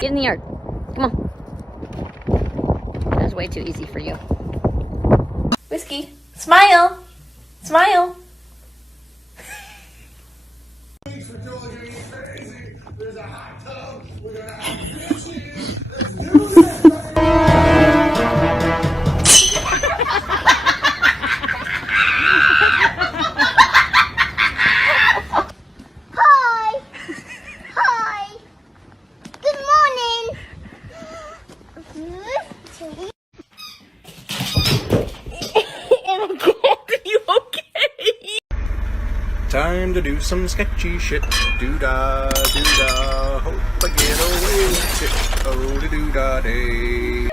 Get in the yard. Come on. That was way too easy for you. Whiskey, smile. Smile. There's a hot tub. We're gonna have fishes. Let's do this. Hi. Hi. Good morning. Are you okay? Time to do some sketchy shit. Doo-dah, doo-dah. Hope I get away with it. Oh, doo-dah day.